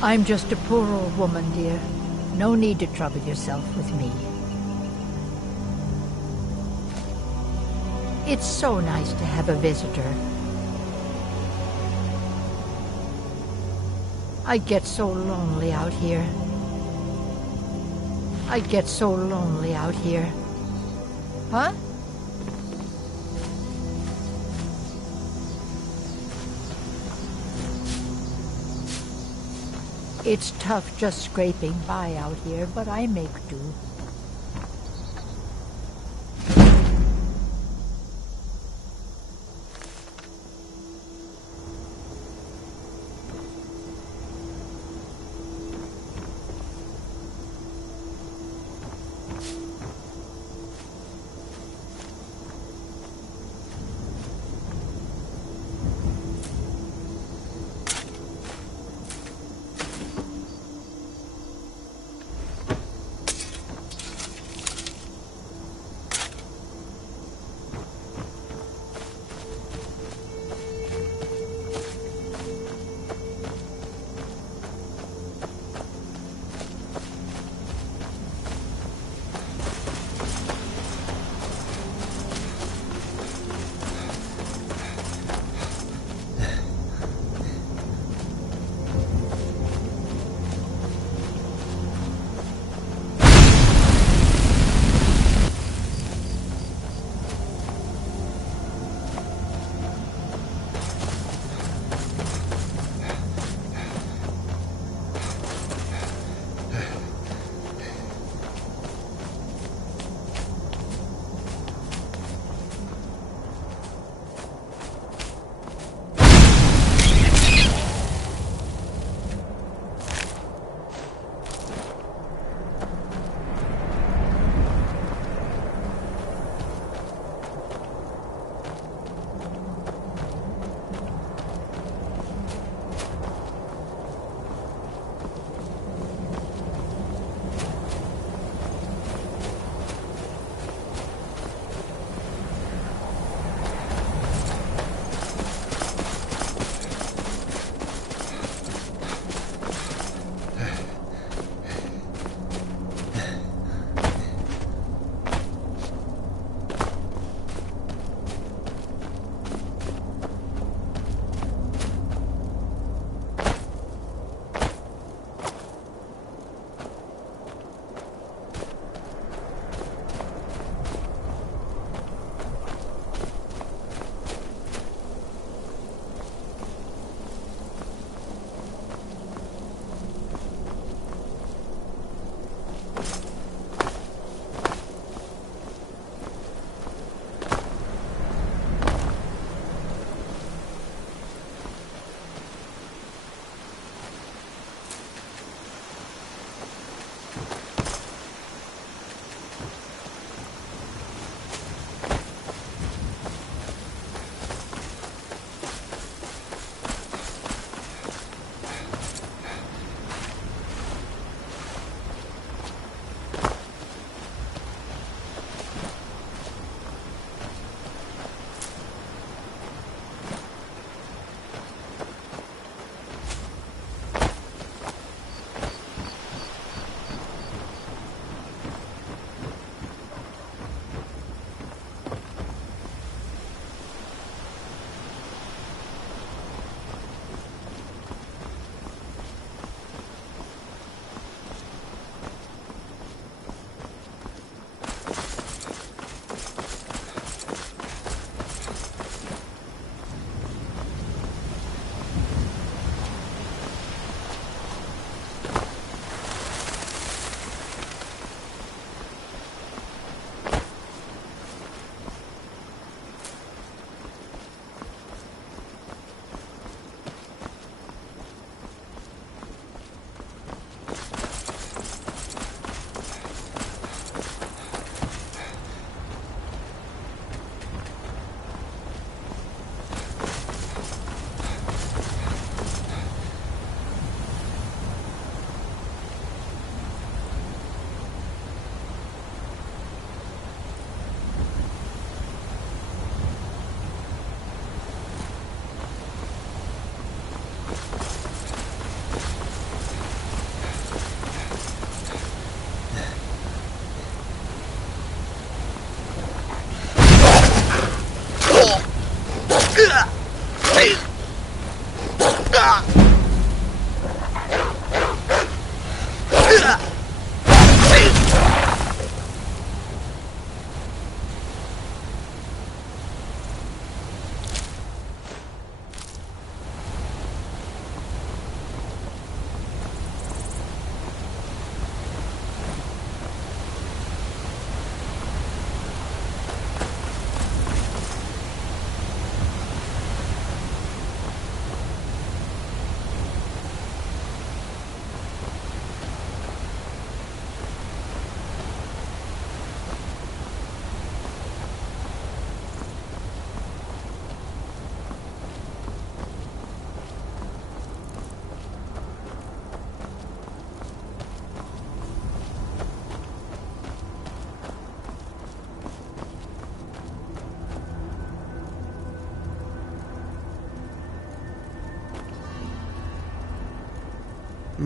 I'm just a poor old woman, dear. No need to trouble yourself with me. It's so nice to have a visitor. I get so lonely out here. I get so lonely out here. Huh? It's tough just scraping by out here, but I make do.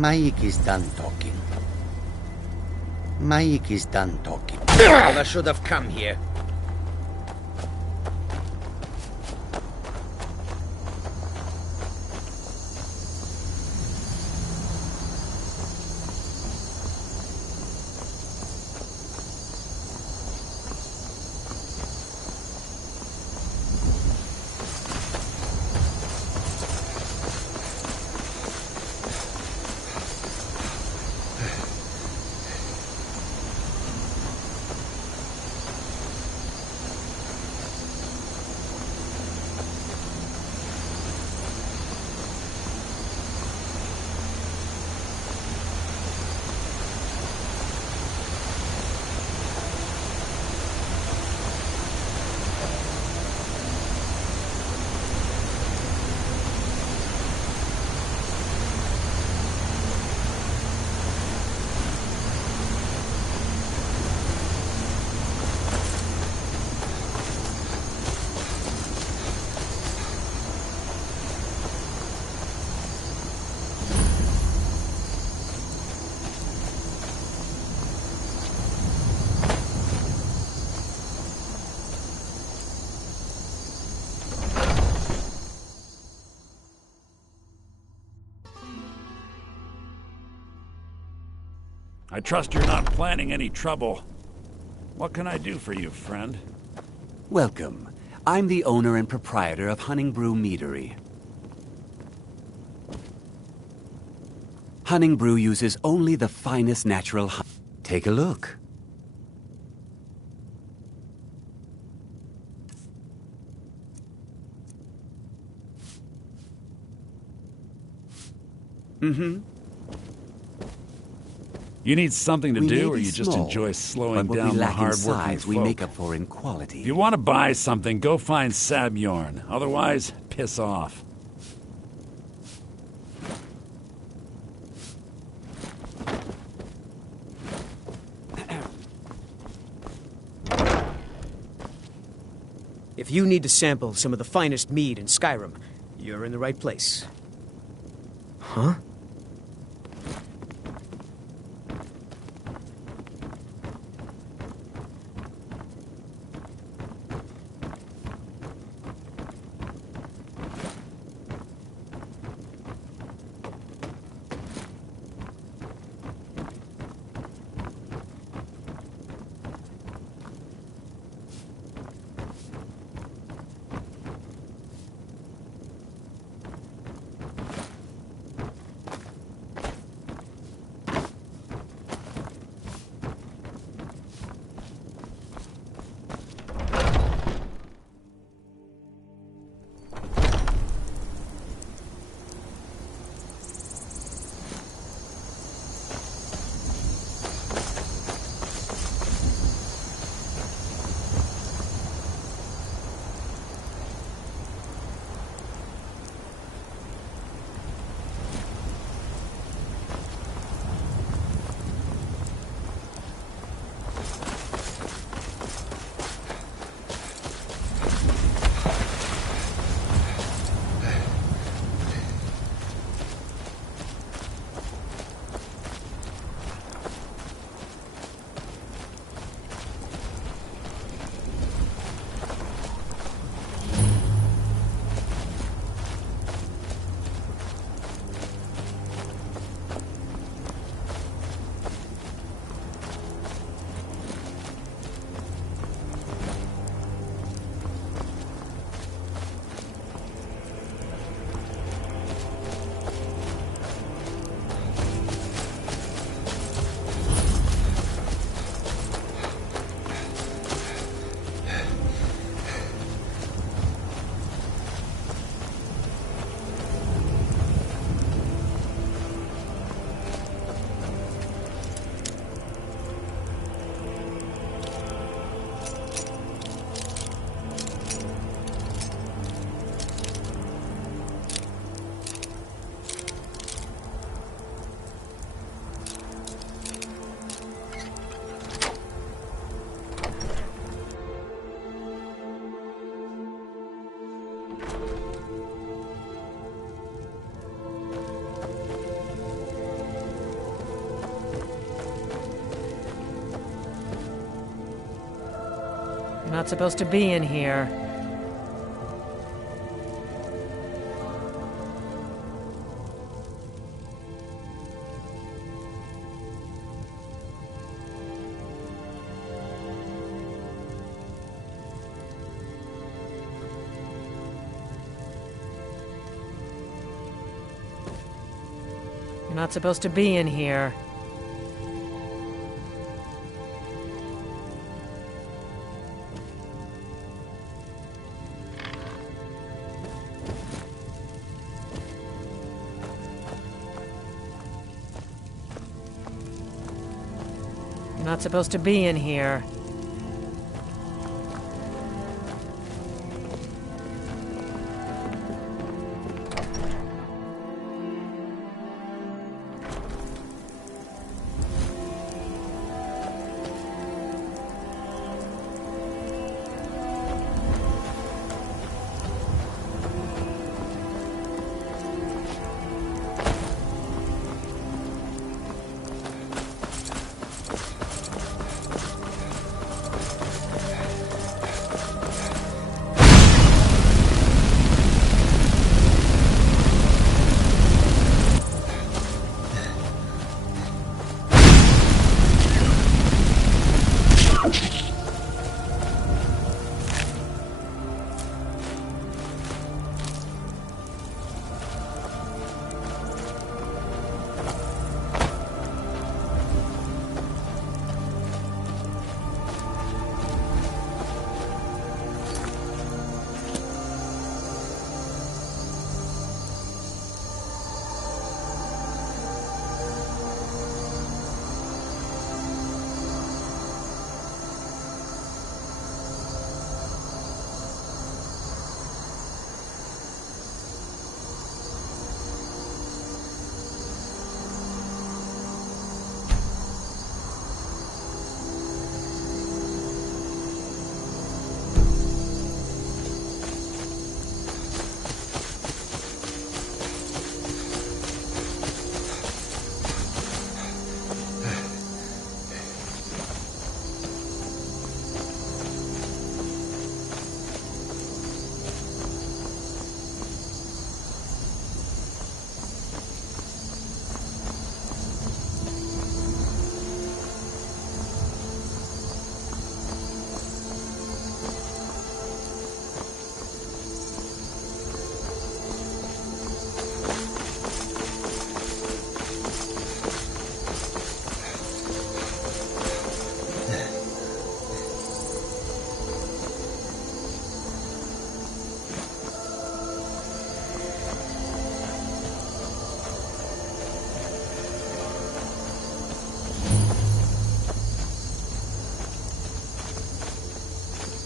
Mike is done talking. Mike is done talking. Well, I should have come here. I trust you're not planning any trouble. What can I do for you, friend? Welcome. I'm the owner and proprietor of Honningbrew Meadery. Honningbrew uses only the finest natural honey. Take a look. Mm-hmm. You need something to We may do, or be you just small, enjoy slowing but what down we the lack in hard-working size, we folk? make up for in quality. If you want to buy something, go find Sabjorn. Otherwise, piss off. If you need to sample some of the finest mead in Skyrim, you're in the right place. Huh? You're not supposed to be in here. You're not supposed to be in here. You're not supposed to be in here.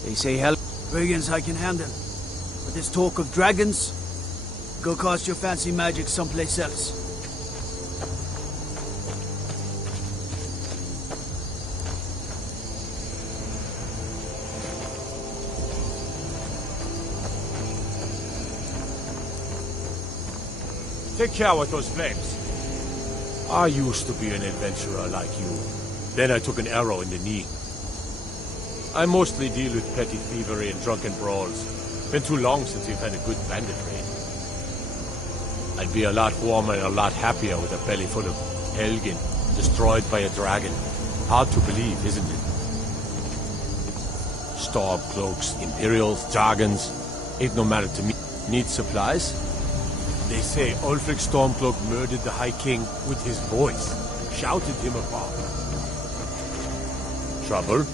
They say hell. Brigands I can handle. But this talk of dragons, go cast your fancy magic someplace else. Take care with those flames. I used to be an adventurer like you. Then I took an arrow in the knee. I mostly deal with petty thievery and drunken brawls. Been too long since we've had a good bandit raid. I'd be a lot warmer and a lot happier with a belly full of Helgen, destroyed by a dragon. Hard to believe, isn't it? Stormcloaks, Imperials, Jargons, ain't no matter to me. Need supplies? They say Ulfric Stormcloak murdered the High King with his voice. Shouted him apart. Trouble?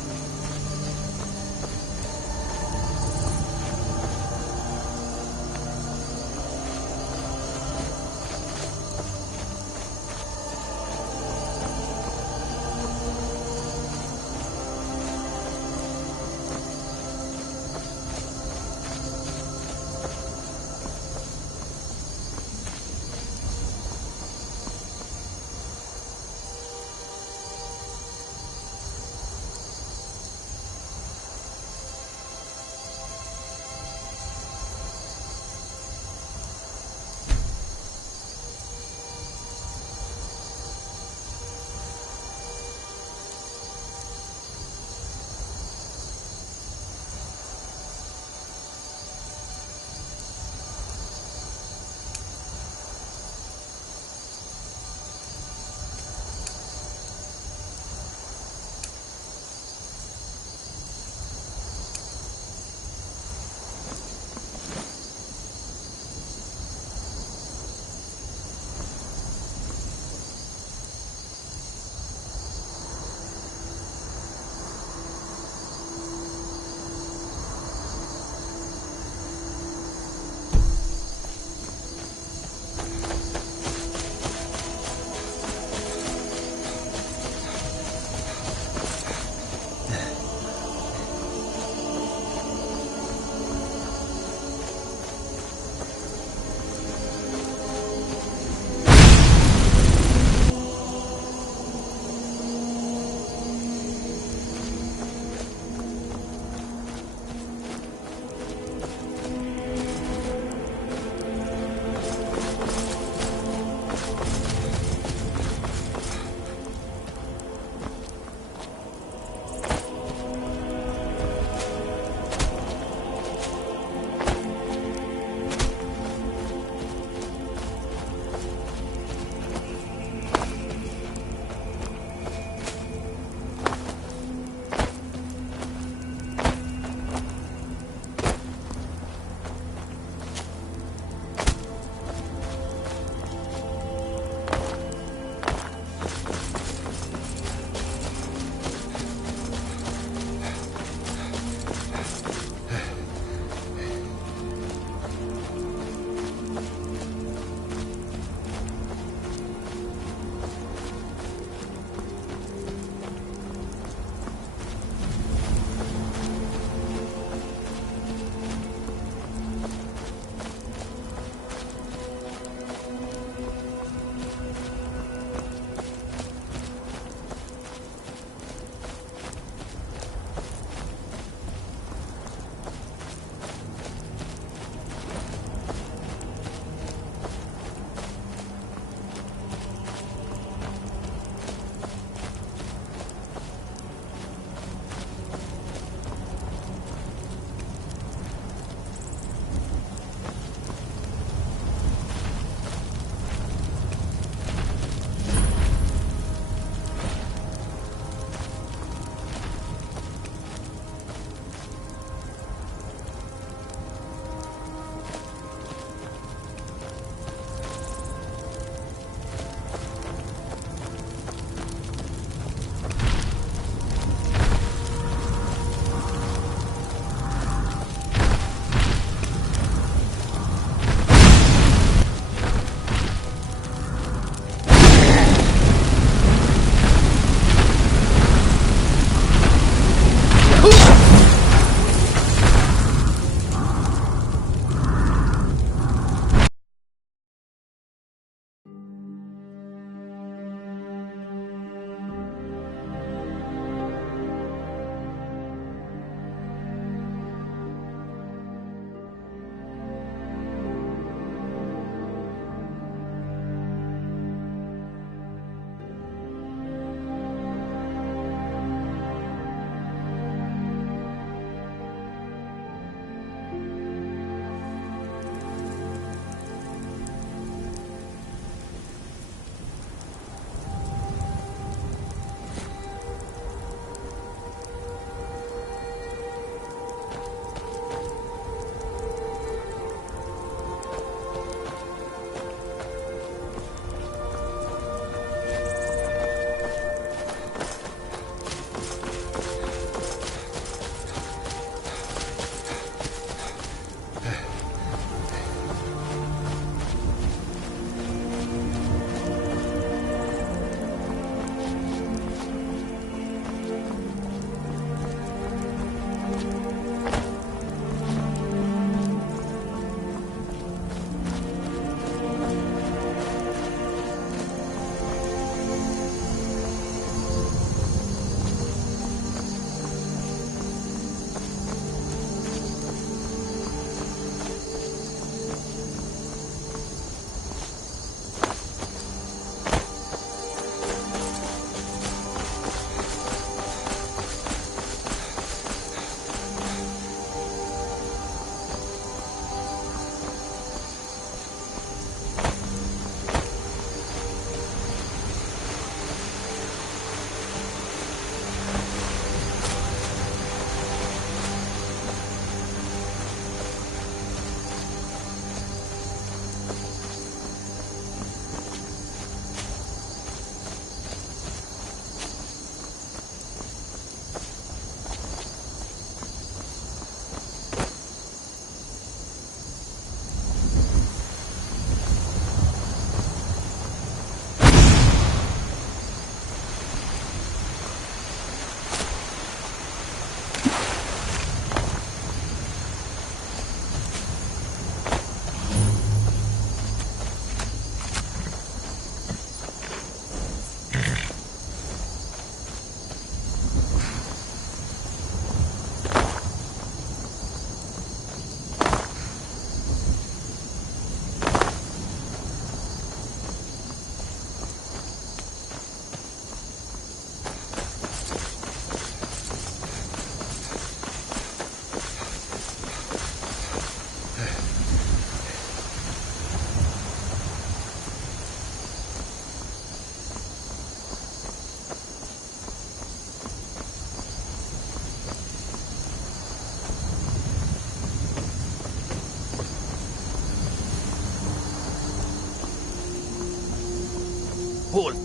Halt!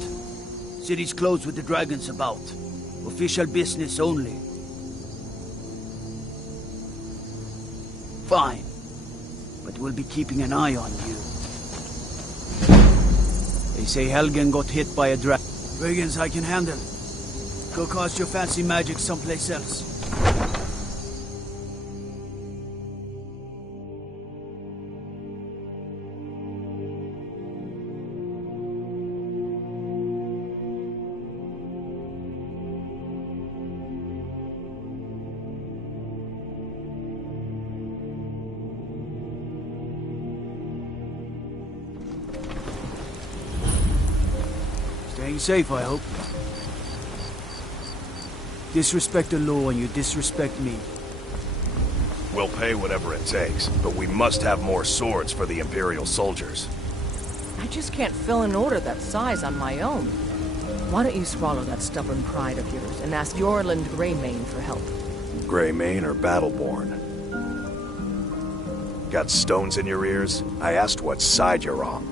City's closed with the dragons about. Official business only. Fine. But we'll be keeping an eye on you. They say Helgen got hit by a dragon. Dragons I can handle. Go cast your fancy magic someplace else. Staying safe, I hope. Disrespect the law and you disrespect me. We'll pay whatever it takes, but we must have more swords for the Imperial soldiers. I just can't fill an order that size on my own. Why don't you swallow that stubborn pride of yours and ask Yorland Greymane for help? Greymane or Battleborn? Got stones in your ears? I asked what side you're on.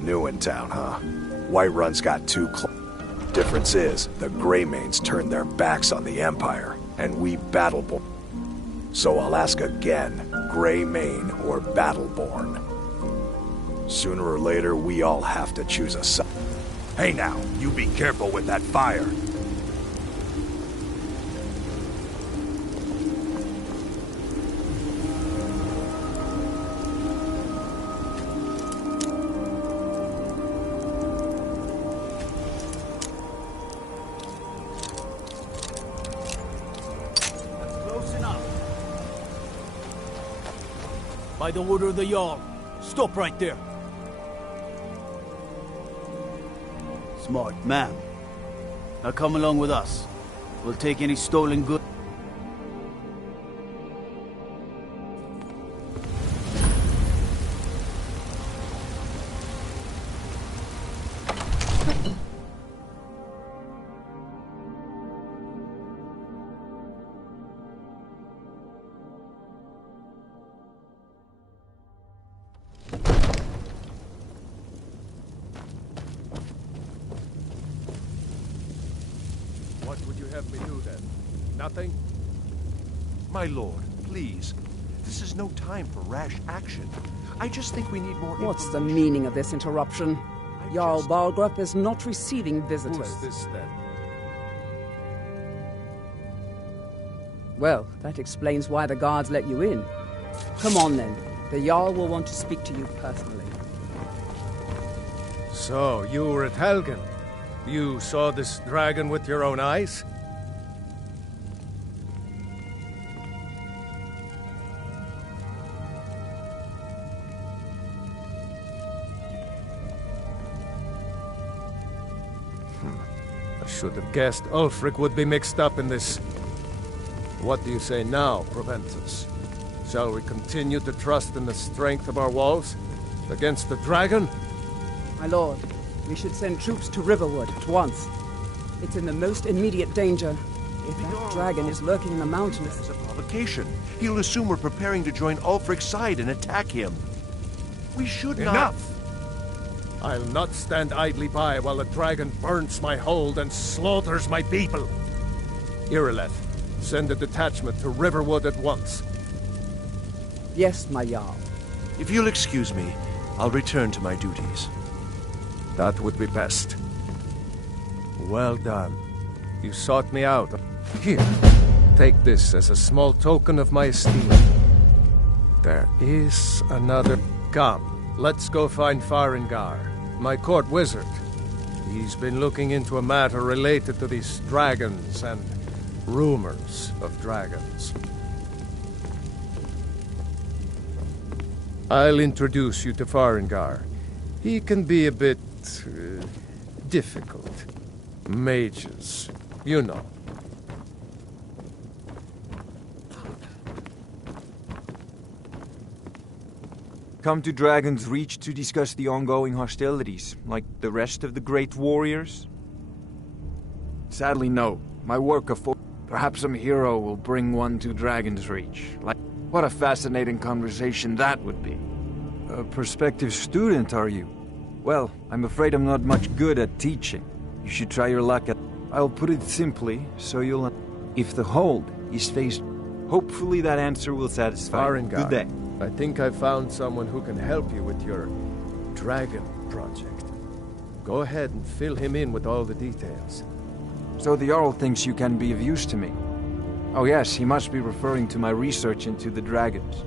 New in town, huh? Whiterun's got two Difference is, the Greymanes turned their backs on the Empire, and we Battleborn. So I'll ask again, Greymane or Battleborn? Sooner or later, we all have to choose a side. Hey now, you be careful with that fire. By the order of the Jarl. Stop right there. Smart man. Now come along with us. We'll take any stolen goods. What would you have me do then? Nothing? My lord, please. This is no time for rash action. I just think we need more What's the information. meaning of this interruption? Jarl Balgrup is not receiving visitors. Who's this then? Well, that explains why the guards let you in. Come on then. The Jarl will want to speak to you personally. So, you were at Helgen. You saw this dragon with your own eyes? I should have guessed Ulfric would be mixed up in this. What do you say now, Proventus? Shall we continue to trust in the strength of our walls against the dragon? My lord, we should send troops to Riverwood at once. It's in the most immediate danger. If that dragon is lurking in the mountains... As a provocation. He'll assume we're preparing to join Ulfric's side and attack him. We should not... Enough! I'll not stand idly by while the dragon burns my hold and slaughters my people. Irileth, send a detachment to Riverwood at once. Yes, my Jarl. If you'll excuse me, I'll return to my duties. That would be best. Well done. You sought me out. Here, take this as a small token of my esteem. There is another... Come, let's go find Farengar, my court wizard. He's been looking into a matter related to these dragons and rumors of dragons. I'll introduce you to Farengar. He can be a bit... difficult. Mages, you know. Come to Dragon's Reach to discuss the ongoing hostilities, like the rest of the great warriors? Sadly, no. My work of... Perhaps some hero will bring one to Dragon's Reach. Like, what a fascinating conversation that would be. A prospective student, are you? Well, I'm afraid I'm not much good at teaching. You should try your luck at... I'll put it simply, so you'll... If the hold is faced... Hopefully that answer will satisfy you. Farengar, Good day. I think I've found someone who can help you with your dragon project. Go ahead and fill him in with all the details. So the Jarl thinks you can be of use to me. Oh yes, he must be referring to my research into the dragons.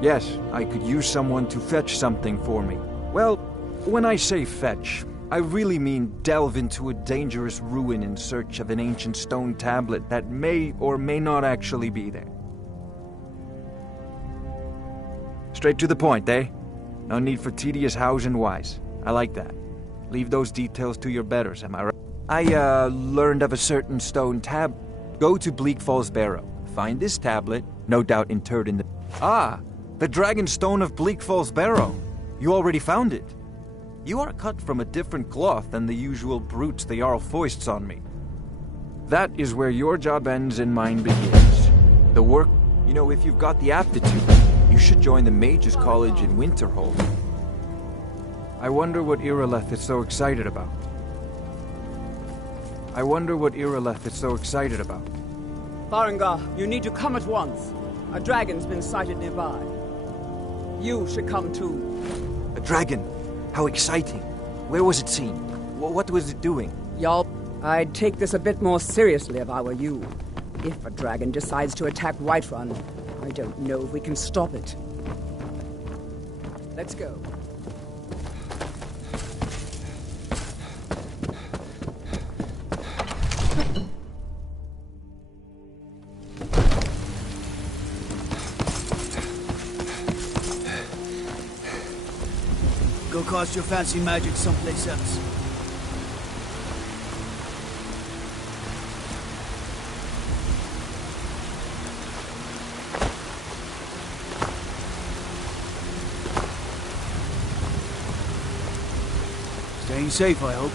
Yes, I could use someone to fetch something for me. Well, when I say fetch, I really mean delve into a dangerous ruin in search of an ancient stone tablet that may or may not actually be there. Straight to the point, eh? No need for tedious hows and whys. I like that. Leave those details to your betters, am I right? I, learned of a certain stone tab. Go to Bleak Falls Barrow. Find this tablet, no doubt interred in the... Ah! The Dragon Stone of Bleak Falls Barrow. You already found it. You are cut from a different cloth than the usual brutes the Jarl foists on me. That is where your job ends and mine begins. The work... You know, if you've got the aptitude, you should join the Mages College in Winterhold. I wonder what Irileth is so excited about. Farengar, you need to come at once. A dragon's been sighted nearby. You should come too. A dragon? How exciting. Where was it seen? What was it doing? Y'all, I'd take this a bit more seriously if I were you. If a dragon decides to attack Whiterun, I don't know if we can stop it. Let's go. Go cast your fancy magic someplace else. Staying safe, I hope.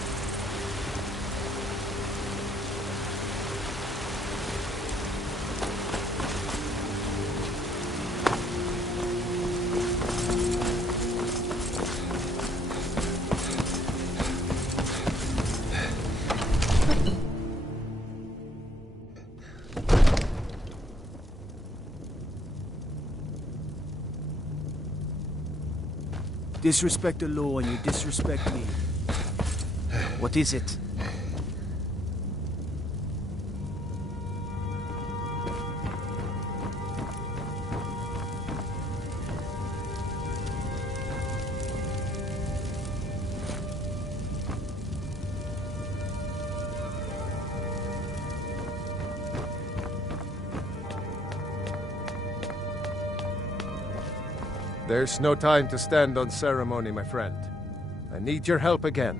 Disrespect the law and you disrespect me. What is it? There's no time to stand on ceremony, my friend. I need your help again.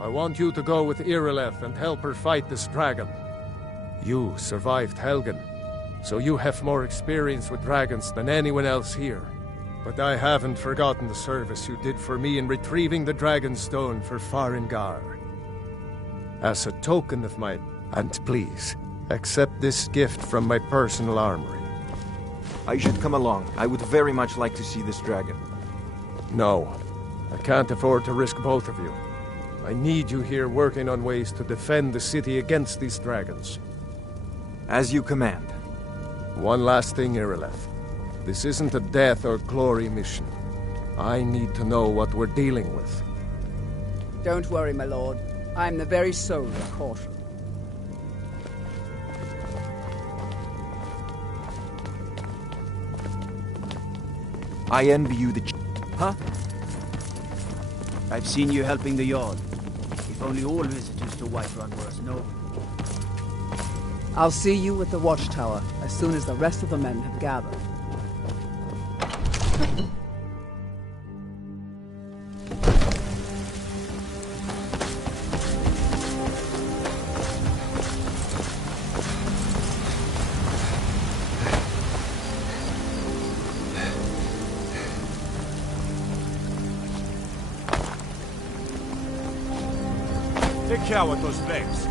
I want you to go with Irileth and help her fight this dragon. You survived Helgen, so you have more experience with dragons than anyone else here. But I haven't forgotten the service you did for me in retrieving the Dragon Stone for Farengar. As a token of my... And please, accept this gift from my personal armory. I should come along. I would very much like to see this dragon. No, I can't afford to risk both of you. I need you here working on ways to defend the city against these dragons. As you command. One last thing, Irileth. This isn't a death or glory mission. I need to know what we're dealing with. Don't worry, my lord. I'm the very soul of caution. I envy you the... Huh? I've seen you helping the Jarl. If only all visitors to Whiterun were as noble. I'll see you at the watchtower as soon as the rest of the men have gathered. Take care with those legs.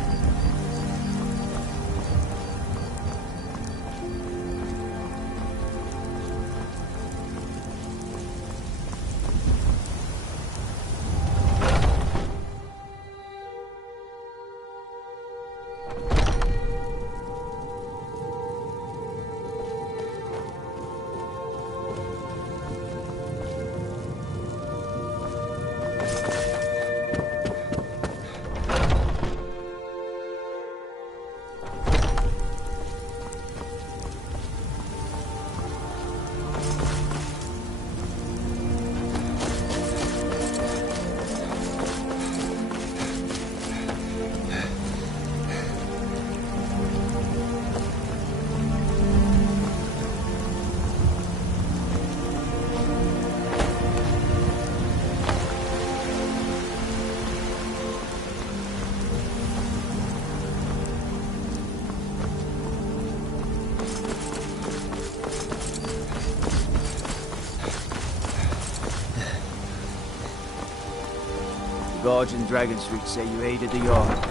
The guards in Dragon Street say you aided the Yard.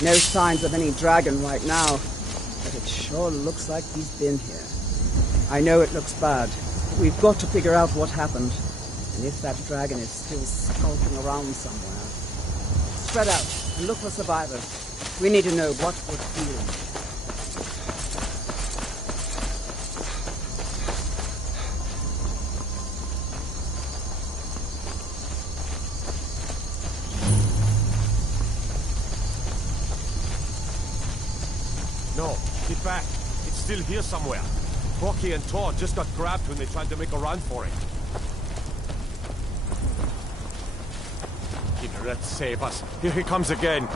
No signs of any dragon right now, but it sure looks like he's been here. I know it looks bad, but we've got to figure out what happened, and if that dragon is still skulking around somewhere. Spread out and look for survivors. We need to know what we're feeling. No, get back. It's still here somewhere. Bucky and Todd just got grabbed when they tried to make a run for it. Let's save us. Here he comes again.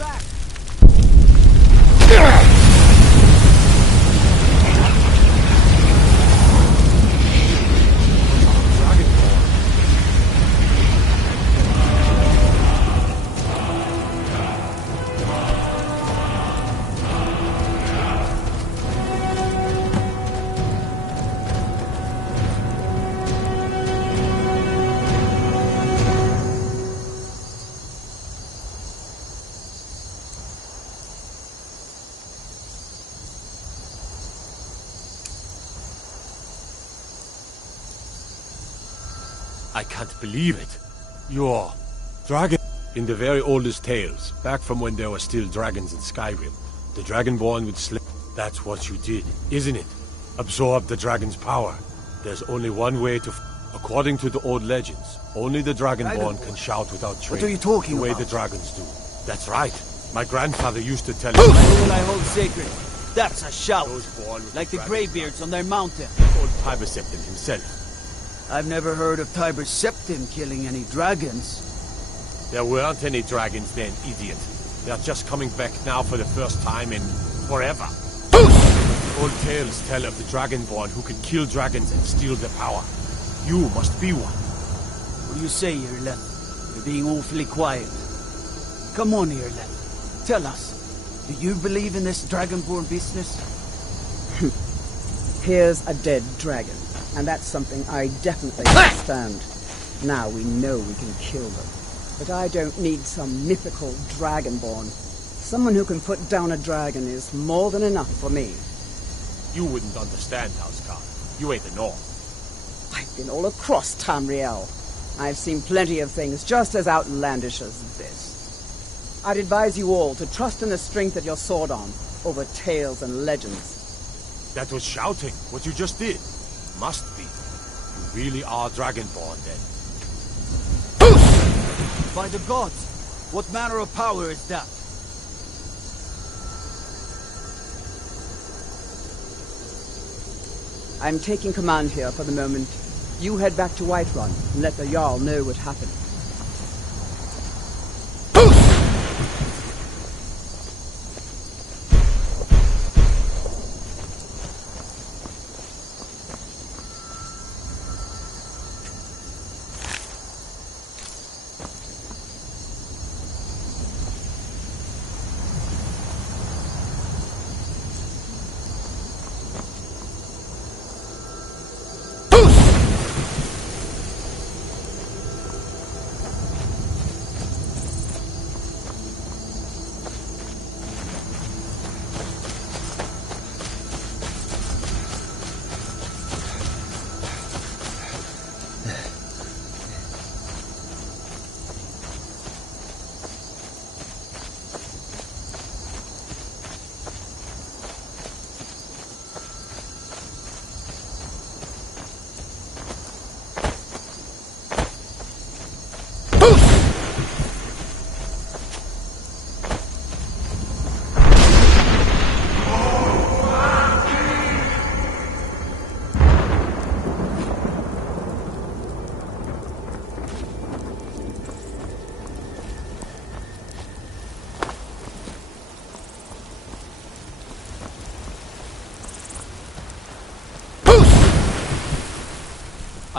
back! I can't believe it. You're... dragon... In the very oldest tales, back from when there were still dragons in Skyrim, the Dragonborn would slip. That's what you did, isn't it? Absorb the dragon's power. There's only one way to... According to the old legends, only the Dragonborn can shout without training. What are you talking about? The way about? the dragons do. That's right. My grandfather used to tell The me... rule I hold sacred. That's a shout. Like the Greybeards on their mountain. Old Tiber Septim himself. I've never heard of Tiber Septim killing any dragons. There weren't any dragons then, idiot. They're just coming back now for the first time in... forever. Old tales tell of the Dragonborn who can kill dragons and steal their power. You must be one. What do you say, Irlen? You're being awfully quiet. Come on, Irlen. Tell us. Do you believe in this Dragonborn business? Here's a dead dragon. And that's something I definitely understand. Now we know we can kill them. But I don't need some mythical dragonborn. Someone who can put down a dragon is more than enough for me. You wouldn't understand, Houseguard. You ain't the North. I've been all across Tamriel. I've seen plenty of things just as outlandish as this. I'd advise you all to trust in the strength of your sword arm over tales and legends. That was shouting, what you just did. Must be. You really are Dragonborn, then. By the gods! What manner of power is that? I'm taking command here for the moment. You head back to Whiterun and let the Jarl know what happened.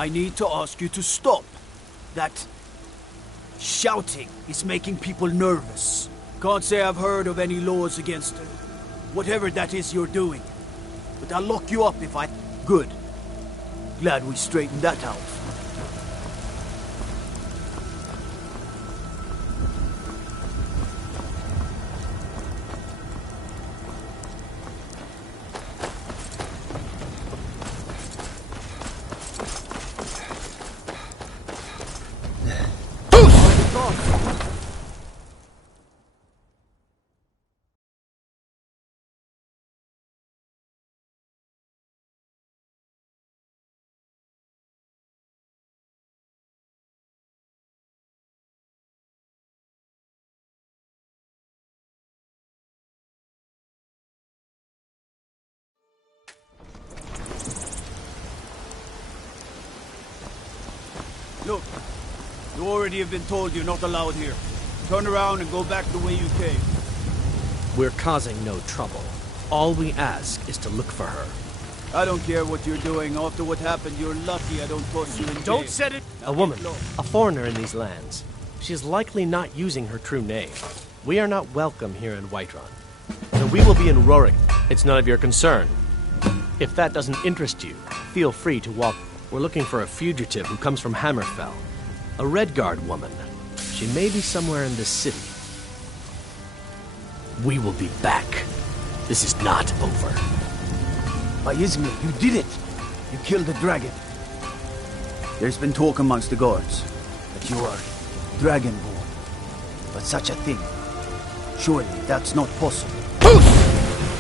I need to ask you to stop. That shouting is making people nervous. Can't say I've heard of any laws against it. Whatever that is you're doing. But I'll lock you up if I... Good. Glad we straightened that out. Look, you already have been told you're not allowed here. Turn around and go back the way you came. We're causing no trouble. All we ask is to look for her. I don't care what you're doing. After what happened, you're lucky I don't toss you in jail. Don't set it! A woman, a foreigner in these lands. She is likely not using her true name. We are not welcome here in Whiterun. So we will be in Rorik. It's none of your concern. If that doesn't interest you, feel free to walk. We're looking for a fugitive who comes from Hammerfell. A Redguard woman. She may be somewhere in this city. We will be back. This is not over. Izmir, you did it! You killed the dragon. There's been talk amongst the guards that you are dragonborn. But such a thing, surely that's not possible.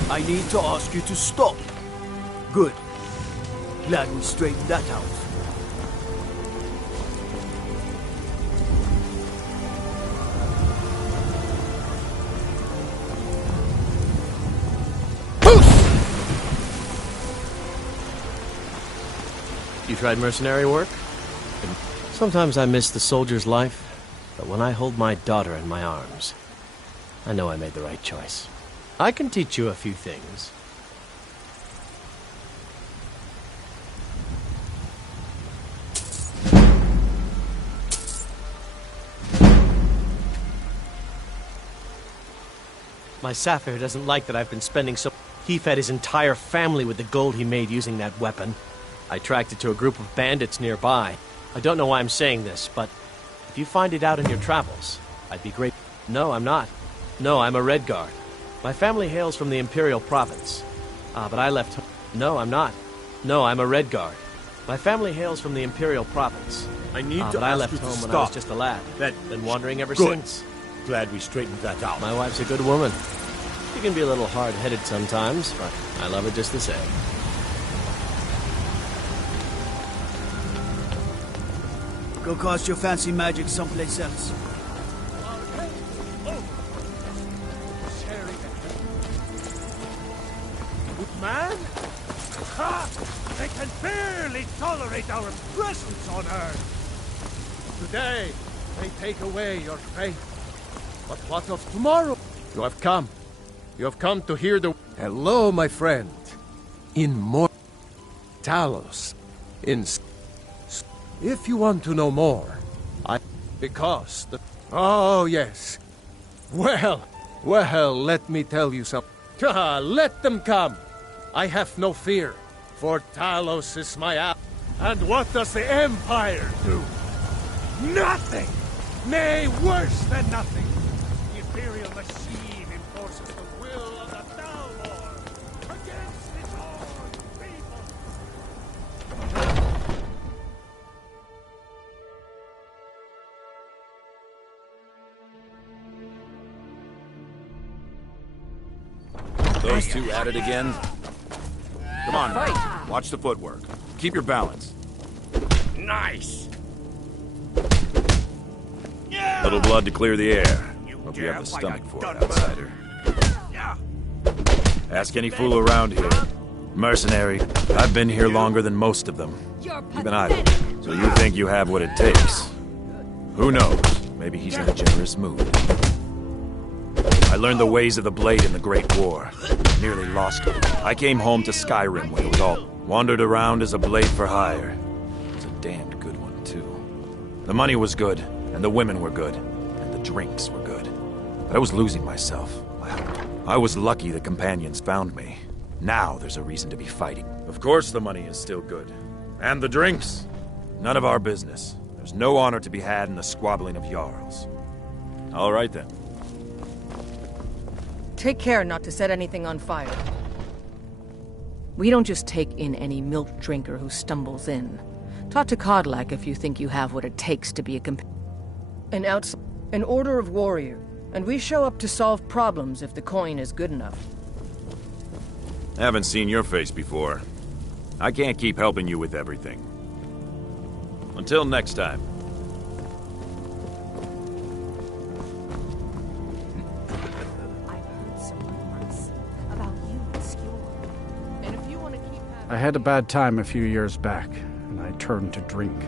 I need to ask you to stop. Good. Glad we straightened that out. You tried mercenary work? Sometimes I miss the soldier's life, but when I hold my daughter in my arms, I know I made the right choice. I can teach you a few things. My Sapphire doesn't like that I've been spending so... He fed his entire family with the gold he made using that weapon. I tracked it to a group of bandits nearby. I don't know why I'm saying this, but if you find it out in your travels, I'd be great. No, I'm not. No, I'm a Redguard. My family hails from the Imperial Province. But I left home. No, I'm not. No, I'm a Redguard. My family hails from the Imperial Province. I need to but I ask left you to home when stop. I was just a lad. Been wandering ever Good. since. Glad we straightened that out. My wife's a good woman. She can be a little hard-headed sometimes, but I love her just the same. Go cast your fancy magic someplace else. Man? Ha! They can barely tolerate our presence on Earth. Today, they take away your faith. But what of tomorrow? You have come. You have come to hear the... Hello, my friend. In more... Talos. In... If you want to know more, because the... Oh, yes. Well, let me tell you something. Let them come. I have no fear, for Talos is my ally. And what does the Empire do? Nothing! Nay, worse than nothing! The Imperial machine enforces the will of the Thalmor against its own people! Those two at it again? Come on, now. Watch the footwork. Keep your balance. Nice! Little blood to clear the air. Hope you have the stomach for it, outsider. Ask any fool around here. Mercenary, I've been here longer than most of them. Even idle. So you think you have what it takes. Who knows? Maybe he's in a generous mood. I learned the ways of the blade in the Great War. Nearly lost it. I came home to Skyrim when it was all... Wandered around as a blade for hire. It was a damned good one, too. The money was good, and the women were good, and the drinks were good. But I was losing myself. I was lucky the companions found me. Now there's a reason to be fighting. Of course the money is still good. And the drinks? None of our business. There's no honor to be had in the squabbling of Jarls. All right, then. Take care not to set anything on fire. We don't just take in any milk drinker who stumbles in. Talk to Kodlak if you think you have what it takes to be an order of warrior, and we show up to solve problems if the coin is good enough. Haven't seen your face before. I can't keep helping you with everything. Until next time. I had a bad time a few years back, and I turned to drink.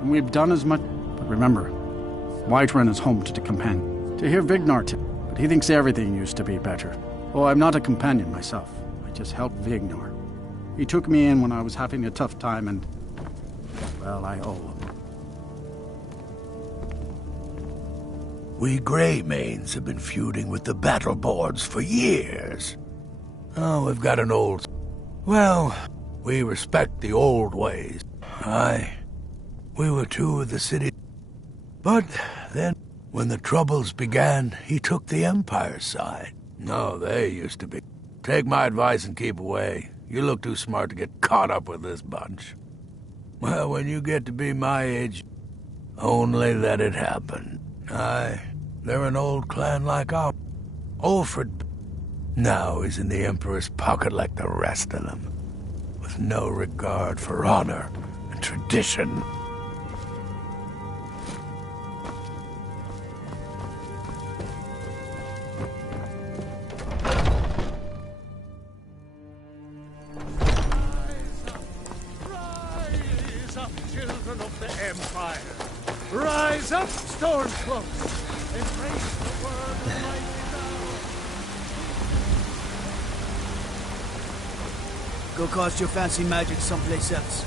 And we've done as much... But remember, Whiterun is home to the companion. To hear Vignar but he thinks everything used to be better. Oh, I'm not a companion myself. I just help Vignar. He took me in when I was having a tough time and... well, I owe him. We Greymanes have been feuding with the Battleborns for years. Oh, we've got an old... well, we respect the old ways. Aye, we were two of the city. But then, when the Troubles began, he took the Empire's side. No, they used to be. Take my advice and keep away. You look too smart to get caught up with this bunch. Well, when you get to be my age, only let it happen. Aye, they're an old clan like ours. Ulfred now is in the Emperor's pocket like the rest of them, with no regard for honor and tradition. Children of the Empire, rise up, Stormcloaks! Embrace the word of mighty power! Go cast your fancy magic someplace else.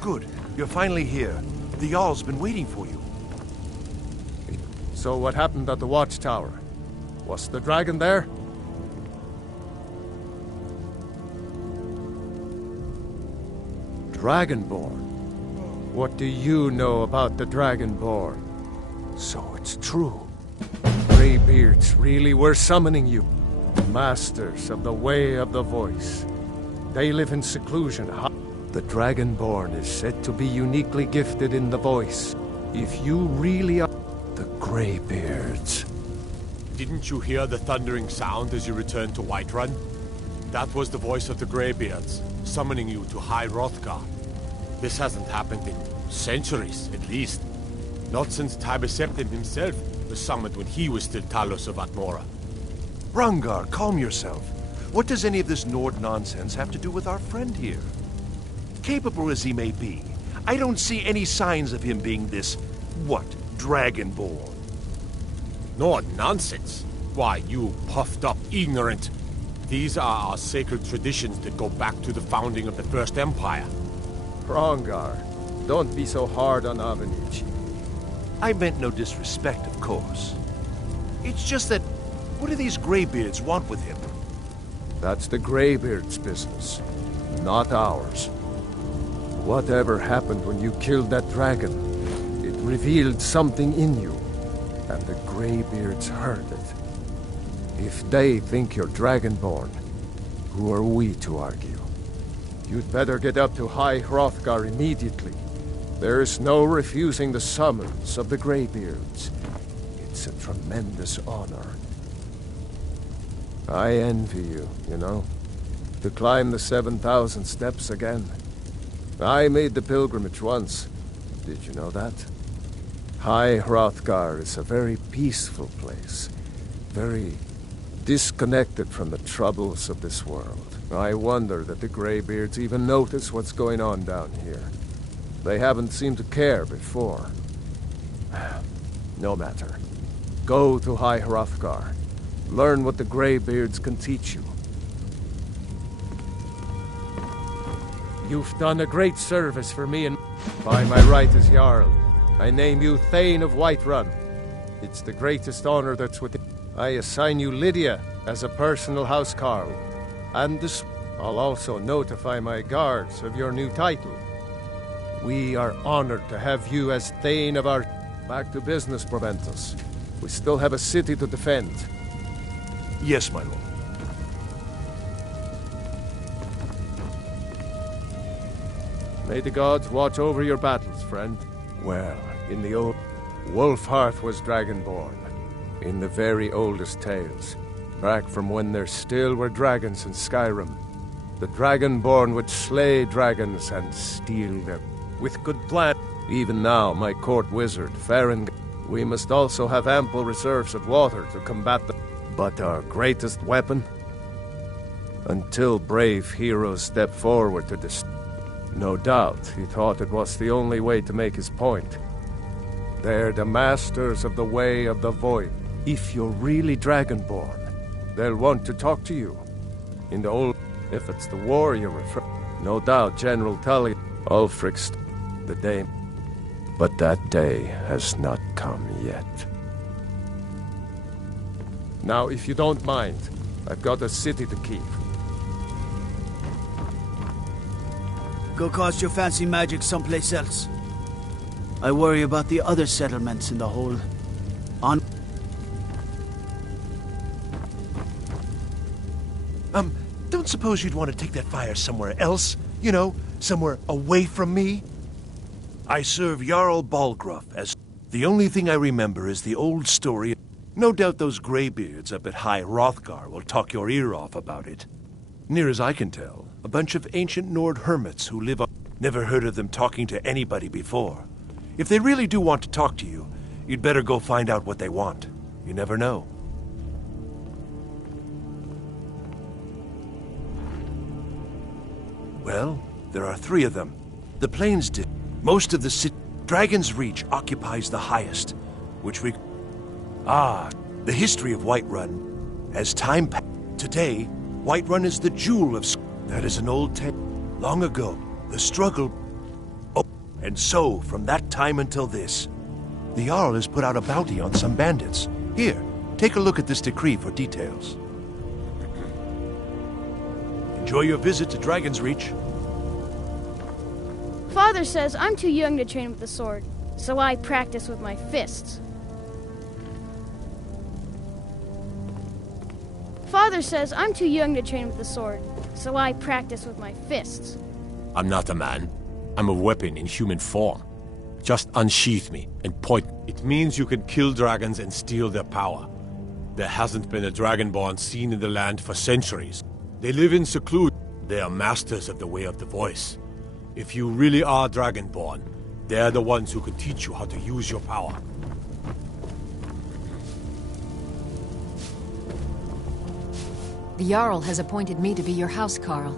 Good. You're finally here. The Jarl's been waiting for you. So what happened at the watchtower? Was the dragon there? Dragonborn? What do you know about the Dragonborn? So it's true. Greybeards really were summoning you. Masters of the Way of the Voice. They live in seclusion. The Dragonborn is said to be uniquely gifted in the voice. If you really are the Greybeards. Didn't you hear the thundering sound as you returned to Whiterun? That was the voice of the Greybeards, summoning you to High Hrothgar. This hasn't happened in centuries, at least. Not since Tiber Septim himself was summoned when he was still Talos of Atmora. Rungar, calm yourself. What does any of this Nord nonsense have to do with our friend here? Capable as he may be, I don't see any signs of him being this, Dragonborn. Nord nonsense? Why, you puffed up ignorant. These are our sacred traditions that go back to the founding of the First Empire. Hrongar, don't be so hard on Avenici. I meant no disrespect, of course. It's just that, what do these Greybeards want with him? That's the Greybeards' business, not ours. Whatever happened when you killed that dragon, it revealed something in you, and the Greybeards heard it. If they think you're Dragonborn, who are we to argue? You'd better get up to High Hrothgar immediately. There's no refusing the summons of the Greybeards. It's a tremendous honor. I envy you, you know, to climb the 7,000 steps again. I made the pilgrimage once. Did you know that? High Hrothgar is a very peaceful place. Very disconnected from the troubles of this world. I wonder that the Greybeards even notice what's going on down here. They haven't seemed to care before. No matter. Go to High Hrothgar. Learn what the Greybeards can teach you. You've done a great service for me, and by my right as Jarl, I name you Thane of Whiterun. It's the greatest honor that's within. I assign you Lydia as a personal housecarl, and I'll also notify my guards of your new title. We are honored to have you as Thane of our... Back to business, Proventus. We still have a city to defend. Yes, my lord. May the gods watch over your battles, friend. Well, in the old... Wolfhearth was Dragonborn. In the very oldest tales. Back from when there still were dragons in Skyrim. The Dragonborn would slay dragons and steal them. With good plan. Even now, my court wizard, Farron, we must also have ample reserves of water to combat them. But our greatest weapon? Until brave heroes step forward to no doubt he thought it was the only way to make his point. They're the masters of the way of the void. If you're really Dragonborn, they'll want to talk to you. In the old... If it's the war you're referring... No doubt General Tully... Ulfric's... the day... But that day has not come yet. Now, if you don't mind, I've got a city to keep. Go cast your fancy magic someplace else. I worry about the other settlements in the whole... Don't suppose you'd want to take that fire somewhere else? You know, somewhere away from me? I serve Jarl Balgruuf as... The only thing I remember is the old story. No doubt those graybeards up at High Hrothgar will talk your ear off about it. Near as I can tell, a bunch of ancient Nord hermits who live on... Never heard of them talking to anybody before. If they really do want to talk to you, you'd better go find out what they want. You never know. Well, there are 3 of them. The plains did. Most of the city... Dragon's Reach occupies the highest, which we... Ah, the history of Whiterun. As time passed... Today, Whiterun is the jewel of... That is an old tale. Long ago, the struggle... Oh, and so, from that time until this, the Jarl has put out a bounty on some bandits. Here, take a look at this decree for details. Enjoy your visit to Dragon's Reach. Father says I'm too young to train with the sword, so I practice with my fists. Father says I'm too young to train with the sword, so I practice with my fists. I'm not a man. I'm a weapon in human form. Just unsheath me and point. It means you can kill dragons and steal their power. There hasn't been a Dragonborn seen in the land for centuries. They live in seclusion. They are masters of the way of the voice. If you really are Dragonborn, they're the ones who can teach you how to use your power. The Jarl has appointed me to be your housecarl.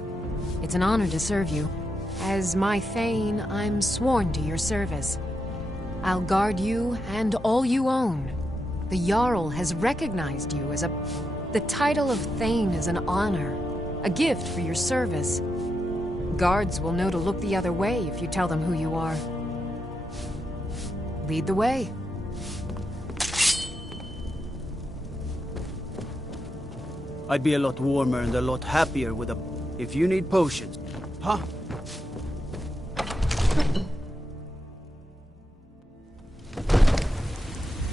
It's an honor to serve you. As my Thane, I'm sworn to your service. I'll guard you and all you own. The Jarl has recognized you as a... The title of Thane is an honor, a gift for your service. Guards will know to look the other way if you tell them who you are. Lead the way. I'd be a lot warmer and a lot happier with a... If you need potions. Huh?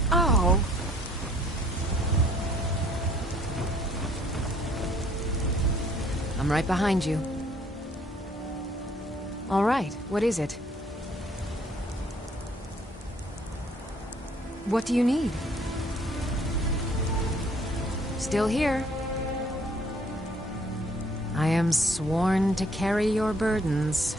Oh. I'm right behind you. All right, what is it? What do you need? Still here. I am sworn to carry your burdens.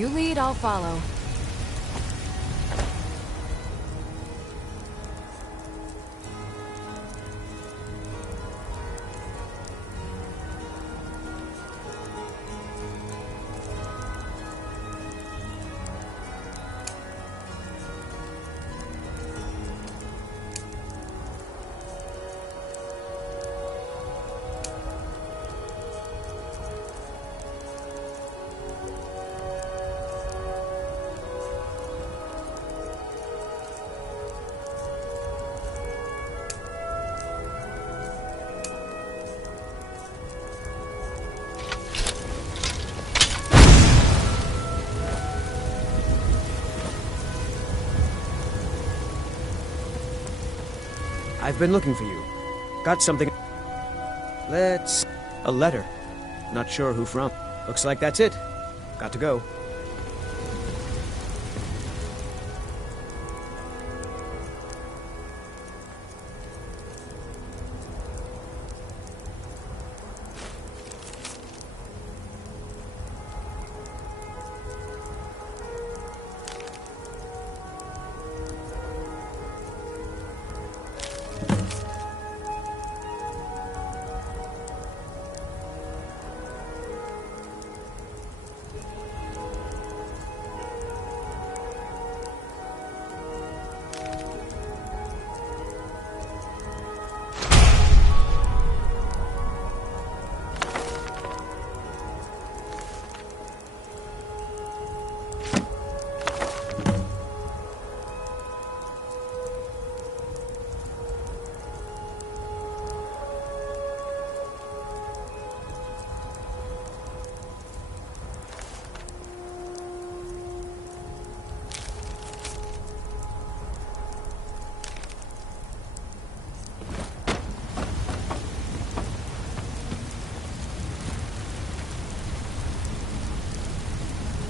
You lead, I'll follow. I've been looking for you. Got something. A letter. Not sure who from. Looks like that's it. Got to go.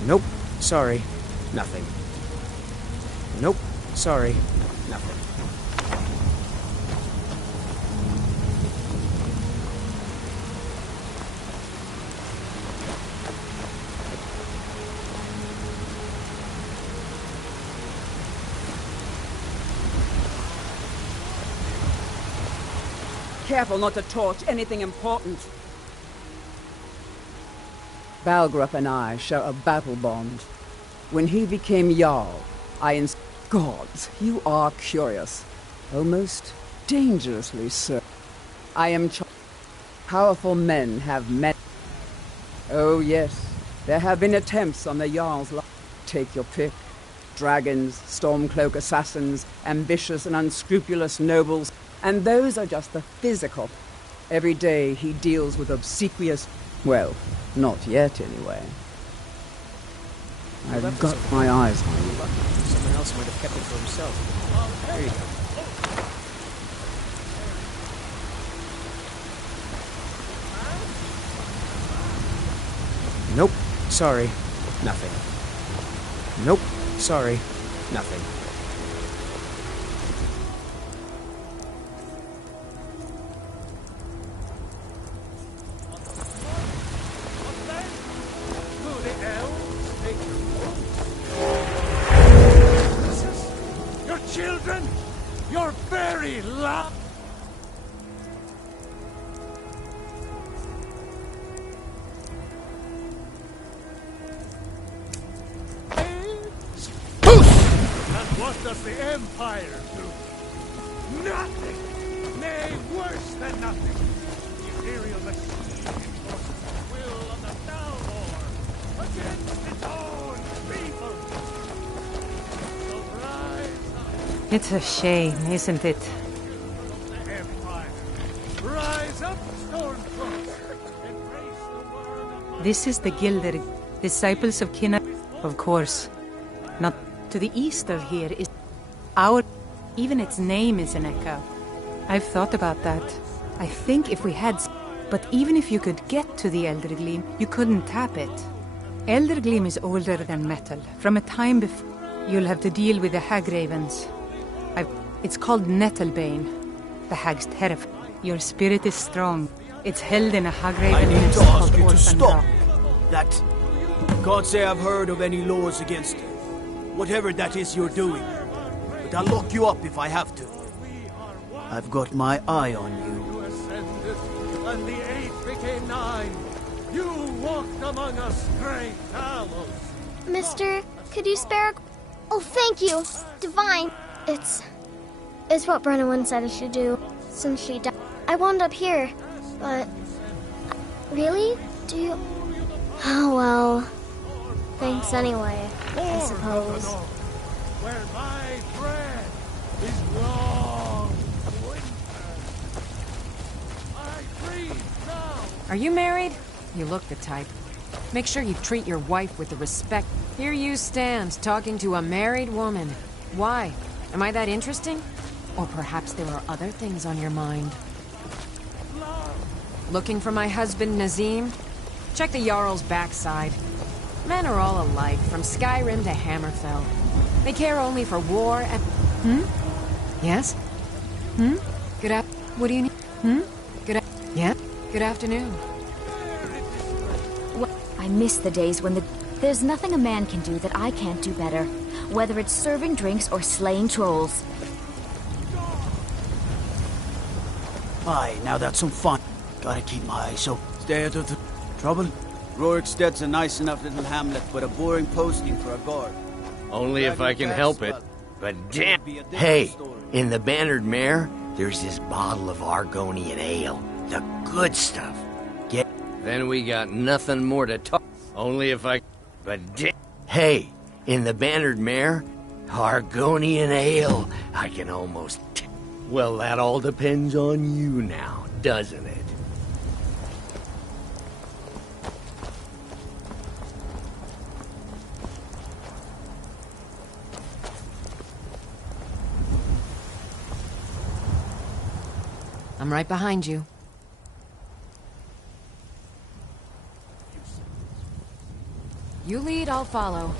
Nope. Sorry. Nothing. Nope. Sorry. Nothing. Careful not to torch anything important. Balgrup and I share a battle bond. When he became Jarl, Gods, you are curious. Almost dangerously so. I am Powerful men have met. Oh yes, there have been attempts on the Jarl's life. Take your pick. Dragons, Stormcloak assassins, ambitious and unscrupulous nobles, and those are just the physical. Every day he deals with obsequious... Well, not yet, anyway. I've got my eyes on you. Someone else might have kept it for himself. There you go. Nope. Sorry. Nothing. Nope. Sorry. Nothing. Children, you're very loud. And what does the Empire do? Nothing! Nay, worse than nothing! The Imperial machine enforces the will of the Thalmor against its own people! So rise up! It's a shame, isn't it? Rise up, Stormcloaks! Embrace the word of This is the Gilder, disciples of Kinna. Of course. Not to the east of here is our... Even its name is an echo. I've thought about that. I think if we had... But even if you could get to the Elder Gleam, you couldn't tap it. Elder Gleam is older than metal. From a time before, you'll have to deal with the Hag Ravens. It's called Nettlebane. The Hag's terrified. Your spirit is strong. It's held in a Hag Raven I need nest to ask called you to Orphan stop Rock. that Can't say I've heard of any laws against it. Whatever that is you're doing. But I'll lock you up if I have to. I've got my eye on you. You ascended, and the 8 became 9. You walked among us, great owls. Mister, could you spare a... Oh, thank you. Divine. It's what Brennan said I should do since she died. I wound up here, but... Really? Do you... Oh, well... Thanks anyway, I suppose. Where my bread is long winter. I breathe now. Are you married? You look the type. Make sure you treat your wife with the respect. Here you stand, talking to a married woman. Why? Am I that interesting? Or perhaps there are other things on your mind. Looking for my husband, Nazim? Check the Jarl's backside. Men are all alike, from Skyrim to Hammerfell. They care only for war and... Yes? Good af... What do you need? Good Yeah? Good afternoon. I miss the days when there's nothing a man can do that I can't do better. Whether it's serving drinks or slaying trolls. Aye, now that's some fun. Gotta keep my eyes open. Stay out of the trouble. Roriksted's a nice enough little hamlet, but a boring posting for a guard. Only if I can help it. But damn... Hey, in the Bannered Mare, there's this bottle of Argonian ale. The good stuff. Then we got nothing more to talk. Only if I... But hey, in the Bannered Mare, Argonian ale. I can almost... Well, that all depends on you now, doesn't it? I'm right behind you. You lead, I'll follow.